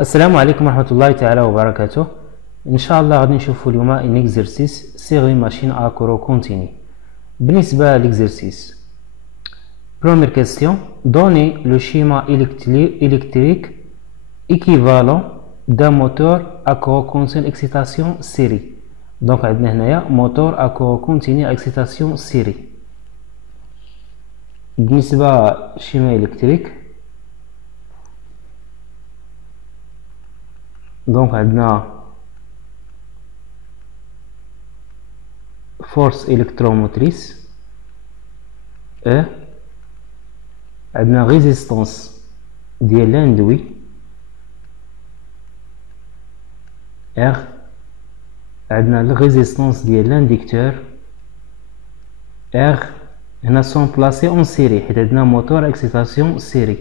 السلام عليكم ورحمة الله تعالى وبركاته. إن شاء الله غادي نشوفوا اليوم ان اكزرسيس سيغي ماشين ا كورو كونتيني. بالنسبة للاكزرسيس première question, donnez le schéma électrique équivalent d'un moteur à courant continu excitation série. Donc عندنا هنايا moteur à courant continu excitation série. بالنسبة للشيما électrique donc عندنا force électromotrice E, عندنا résistance ديال l'induit R, عندنا résistance ديال l'inducteur R. هنا sont placés en série حيت عندنا moteur excitation série.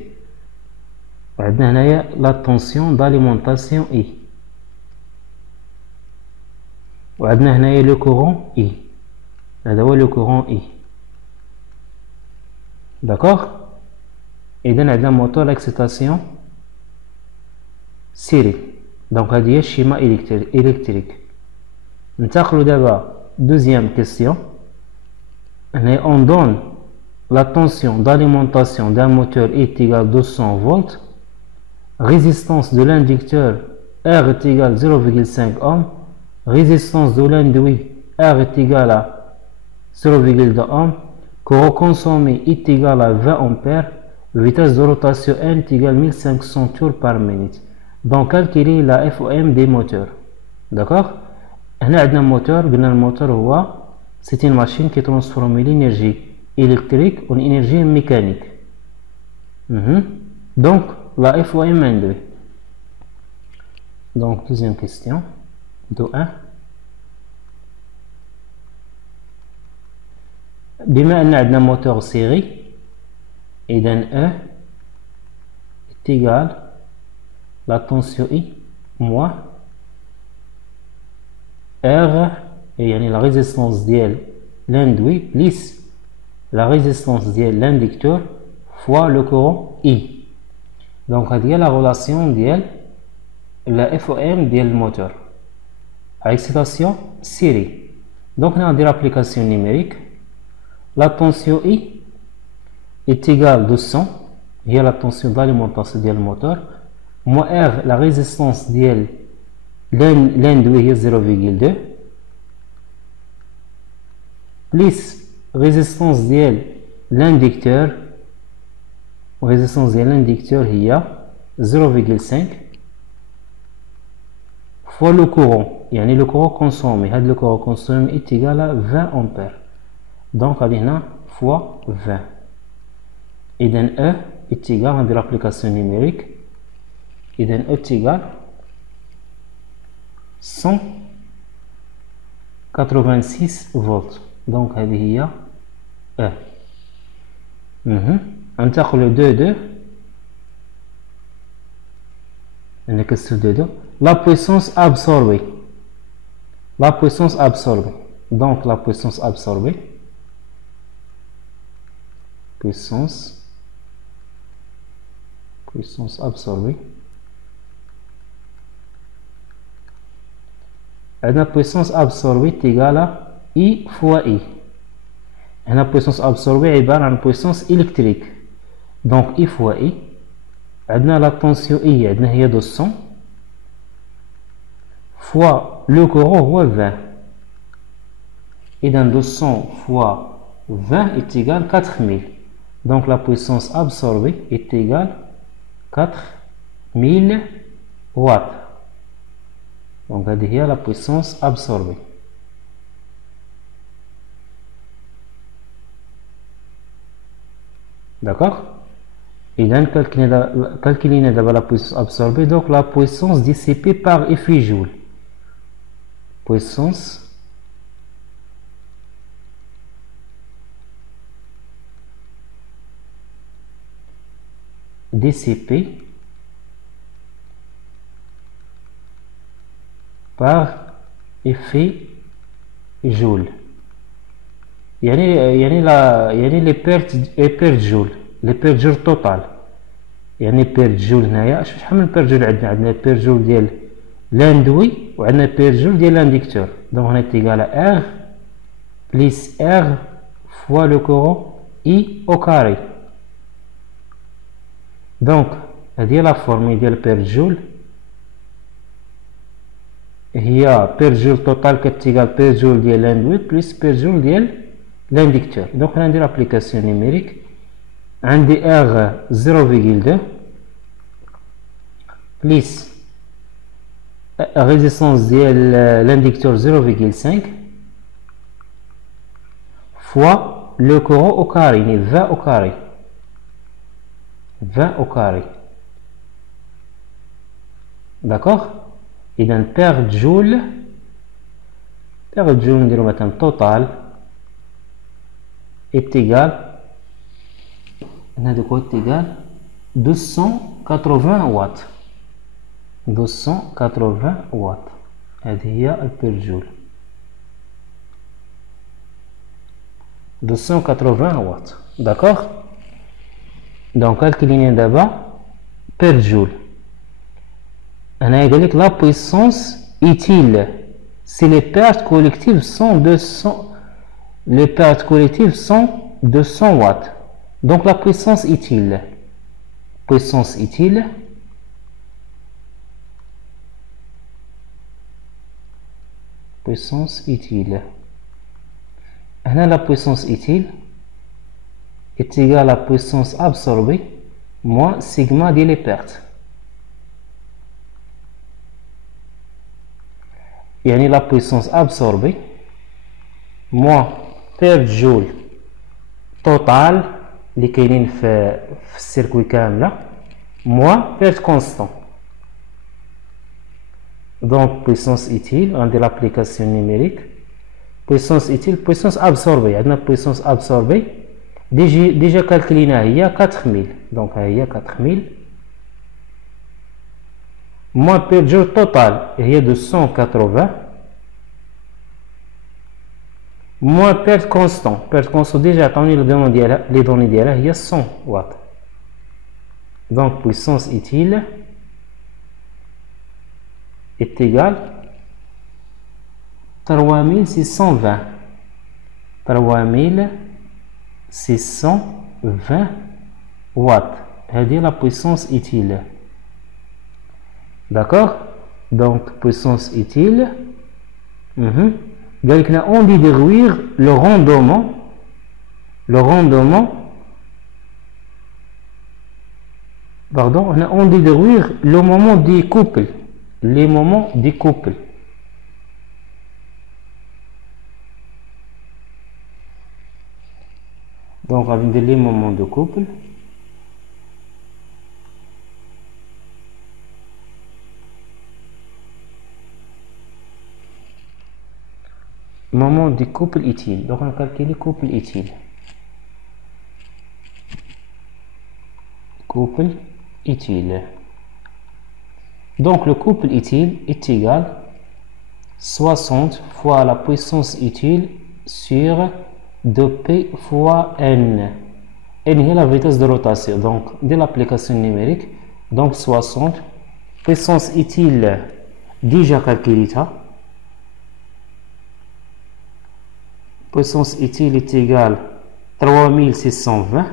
وعندنا هنايا la tension d'alimentation I. وعندنا هنايا لو كورون I. هذا هو لو كورون I. داكوغ. إذا عندنا موتور اكسيتاسيون سيري. دونك هذه هي الشيما إلكتريك. ننتقلو دابا دوزيام كيسيون. هنايا on donne la tension d'alimentation d'un moteur est égale 200 volts. Résistance de l'inducteur R est égale 0,5 ohm. Résistance de l'induit R est égale à 0,2 ohm. Courant consommé est égal à 20 ampères. Vitesse de rotation N est égale à 1500 tours par minute. Donc calculer la FOM des moteurs. D'accord? هنا عندنا moteur. قلنا الموتور هو c'est une machine qui transforme l'énergie électrique en énergie mécanique. Donc la FOM N2. Donc deuxième question de 1. بما أن عندنا موتور سيري إذن E est égal la tension I moins R يعني la résistance ديال l'induit plus la résistance ديال l'inducteur fois le courant I. Donc هذه هي la relation ديال la FOM ديال الموتور à excitation série. Donc on a des applications numériques. La tension I est égale à 200, il y a la tension d'alimentation du moteur, moins R, la résistance de l'induit est 0,2, plus résistance de l'inducteur, résistance de l'inducteur il y a 0,5, fois le courant, يعني le courant consommé, le courant consommé est égal à 20 ampères. Donc, هنا fois 20. إذن E est égal à l'application numérique. إذن E est égal 186 volts. Donc, هذه هي E. ننتقل 2. La question 2. La puissance absorbée. La puissance absorbée. Donc, la puissance absorbée. Puissance absorbée. La puissance absorbée est égale à I fois I. La puissance absorbée est égale à une puissance électrique. Donc I fois I. La tension I est 200 fois le courant est 20. Et dans 200 fois 20 est égal à 4000. Donc la puissance absorbée est égale à 4000 watts. Donc هذه هي la puissance absorbée. D'accord? Et donc calculer la puissance absorbée, donc la puissance dissipée par effet Joule. Puissance dissipé par effet Joule. يعني les pertes Joule, les pertes Joule totales. يعني بير جول هنايا شحال من بير جول عندنا بير جول ديال لاندوي وعندنا بير جول ديال لانديكتور دونك هنا تيغال ار بليس ار فوا لو كورون اي او كاري دونك هذه لا فورمي ديال بير جول هي بير جول توتال كتيغال بير جول ديال لاندوي بليس بير جول ديال لانديكتور دونك انا ندير ابليكاسيون نيميريك عندي ار 0,2 بليس ريزيستانس ديال لانديكتور 0,5 فوا لو كورون او كاري يعني 20 او كاري 20 au carré. D'accord? Et dans per joule, نديرو مثلا total est égal, de quoi est égal 280 watts. 280 watts. هذه هي البير جول. 280 watts. D'accord? Donc, calculez d'abord per joule. On a dit que la puissance utile, si les pertes collectives sont 200, les pertes collectives sont 200 watts. Donc, la puissance utile, puissance utile, la puissance utile est égal à la puissance absorbée moins sigma des pertes. يعني la puissance absorbée moins per joule total اللي كاينين في السيركوي كامله moins perte constant. Donc puissance utile on dit l'application numérique puissance utile puissance absorbée عندنا puissance absorbée déjà calculée هي 4000 donc هي 4000 moins per joule total هي 280 moins perte constant déjà عطاوني les données ديالها هي 100 watts donc puissance utile est égal 3620 watts. C'est la puissance utile. D'accord? Donc, puissance utile. Donc, on dit déduire le rendement. Pardon, on dit déduire le moment du couple. Les moments du couple. Donc, avec les moments de couple. Moment du couple utile. Donc, on calcule le couple utile. Couple utile. Donc, le couple utile est égal 60 fois la puissance utile sur 2P fois N. N est la vitesse de rotation. Donc, de l'application numérique, donc 60 puissance utile déjà calculée. Puissance utile est égale 3620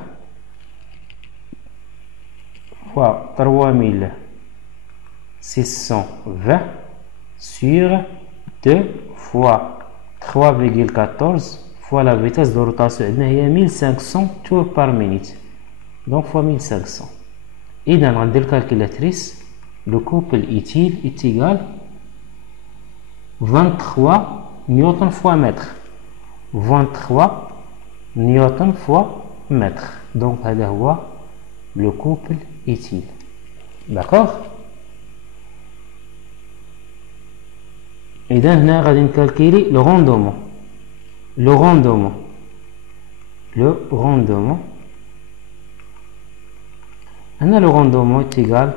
fois 3620 sur 2 fois 3,14 fois la vitesse de rotation. Il y a 1500 tours par minute. Donc fois 1500. Et dans la calculatrice, le couple utile est égal 23 newton fois mètre. 23 newton fois mètre. Donc, c'est le couple utile. D'accord? Et donc, on va calculer le rendement. Le rendement. On a le rendement est égal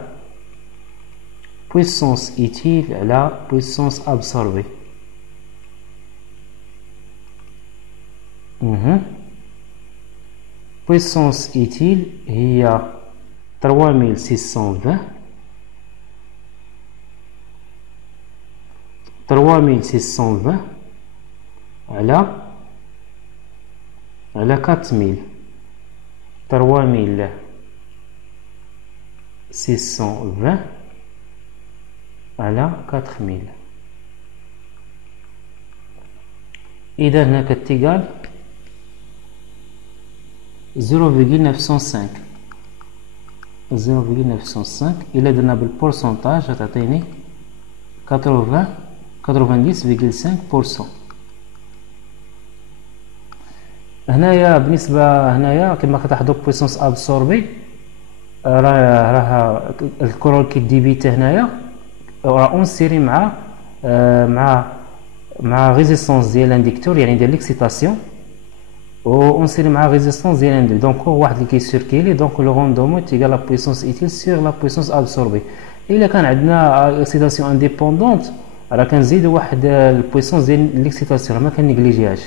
puissance utile à la puissance absorbée. Puissance utile il y a 3620 3620 على 4000 3620 على 4000. إذا هناك تيغال 0,905 0,905. إلا درنا بالبورسونتاج غتعطيني 90,5%. هنايا بالنسبة هنايا كما كتلاحظوا بويسونس ابسوربي راه الكرة كيديبيتا هنايا راه اون سيري مع ريزيستونس ديال الانديكتور، يعني ديال ليكسيتاسيون، و اون سيري مع ريزيستونس ديال الاندو. دونك هو واحد اللي كيسيركيلي، دونك لو روندومون تيغال لا بويسونس ايتيل سيغ لا بويسونس ابسوربي. الا كان عندنا اكسيتاسيون انديبوندونت راه كنزيدو واحد البويسونس ديال ليكسيتاسيون، ما كنيغليجيهاش.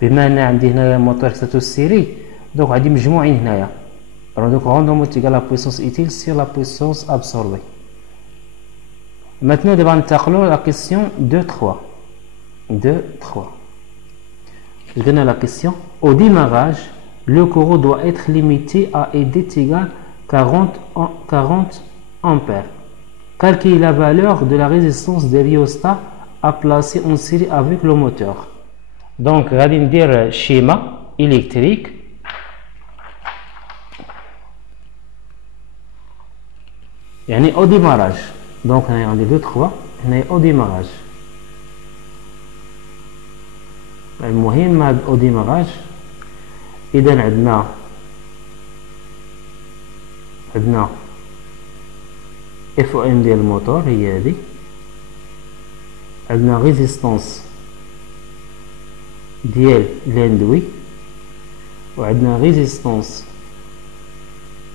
بما ان عندي هنايا موتور ستاتو سيري، دونك عندي مجموعين هنايا، دونك روندومون تيغال لا بويسونس ايتيل سيغ لا بويسونس ابسوربي. Maintenant, on va attaquer la question 2-3. 2-3. Je donne la question. Au démarrage, le courant doit être limité à ED égale 40 ampères. Calculez la valeur de la résistance des rhéostats à placer en série avec le moteur. Donc, on va dire schéma électrique. يعني au démarrage. Donc, on a 2, 3, on est au démarrage. المهم au démarrage إذا عندنا اف او ام ديال الموتور هي هذه، عندنا ريزيستونس ديال لاندوي، وعندنا ريزيستونس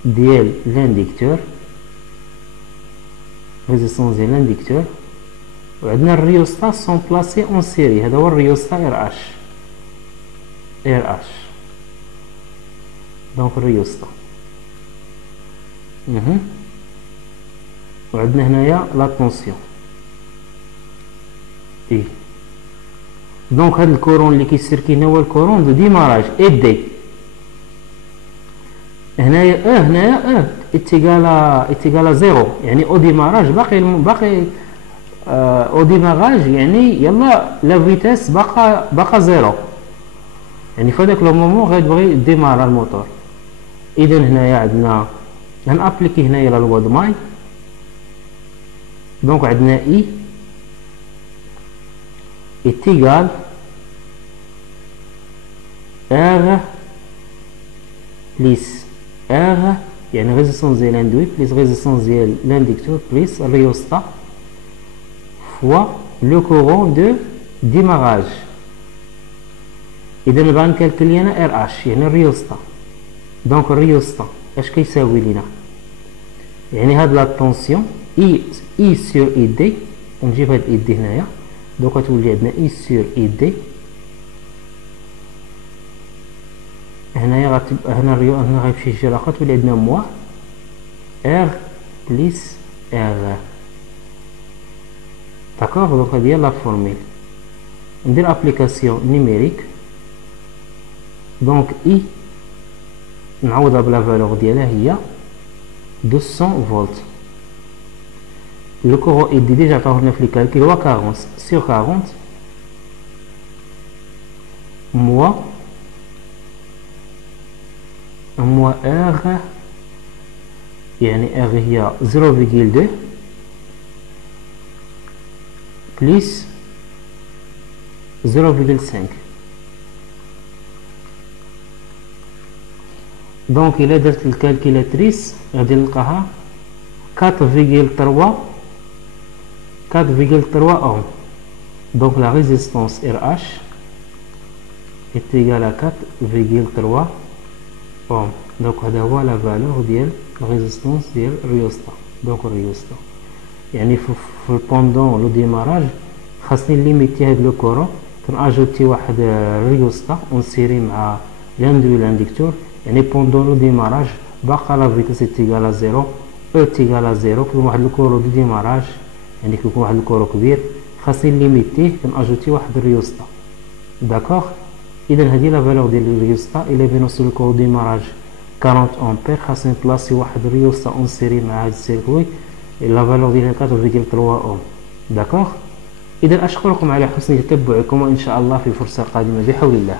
ديال لانديكتور، ريزيستونس ديال لانديكتور، وعندنا الريوستا سون بلاسي اون سيري. هذا هو الريوستا ار اش دونك الريوستا. وعندنا هنايا لا طونسيون اي. دونك هاد الكورون اللي كيسيركي هنا هو الكورون دو ديماراج اي دي. هنايا اتيغالا زيرو، يعني او ديماراج باقي او ديماراج، يعني يلا لا فيتاس باقا زيرو، يعني في هذاك لو مومون غيبغي ديمارا الموتور. اذا هنايا عندنا غنابليكي هنايا لا لوا د ماي. دونك عندنا اي اتيغال ار بليس ار، يعني ريزيستونس ديال لاندوي بليس ريزيستونس ديال لانديكتور بليس الريوستا فوا لو كورون دو ديماراج. اذا نبغي نكالكولي انا ار اش يعني الريوستا. دونك الريوستا اش كيساوي لينا؟ يعني هاد لا طونسيون اي سور اي دي، ونجيب هاد اي دي هنايا. دونك غتولي عندنا اي سور اي دي هنايا، هنا غيمشي الجراحه تولي عندنا موا ار بليس ار. داكوغ. دونك هادي هي لا فورميل. ندير ابليكاسيون نيميريك. دونك اي نعوضها بلا فالور ديالها هي 200 فولت. لو كورون اي دي ديجا عطاوه لنا في الكالكول هو 40 سور 40 موا ار، يعني ار هي 0,2 بليس 0,5. دونك الا درت الكالكيلاتريس غادي نلقاها 4,3 اوم. دونك لا ريزيستونس ار اش est égal à 4,3 اوم. دونك هذا هو لا فالور ديال ريزيستونس ديال الريوستا. دونك الريوستا يعني في بوندون لو ديماراج خاصني ليميتي هاد لو كورون، كناجوتي واحد الريوستا اون سيري مع لاندوي لانديكتور، يعني بوندون لو ديماراج باقا لا فيتاس تيغال زيرو او تيغال زيرو. كيكون واحد الكورو دو ديماراج يعني كيكون واحد الكورو كبير خاصني ليميتيه كنأجوتي واحد الريوستا. داكوغ اذا هذه لا فالور ديال الريوستا الى بينو سو الكورو ديماراج 40 امبير خاصني نبلاصي واحد الريوستا اون سيري مع هاد السيركوي لا فالور ديالها 4.3 اوم. داكوغ اذا اشكركم على حسن تتبعكم وان شاء الله في فرصه قادمه بحول الله.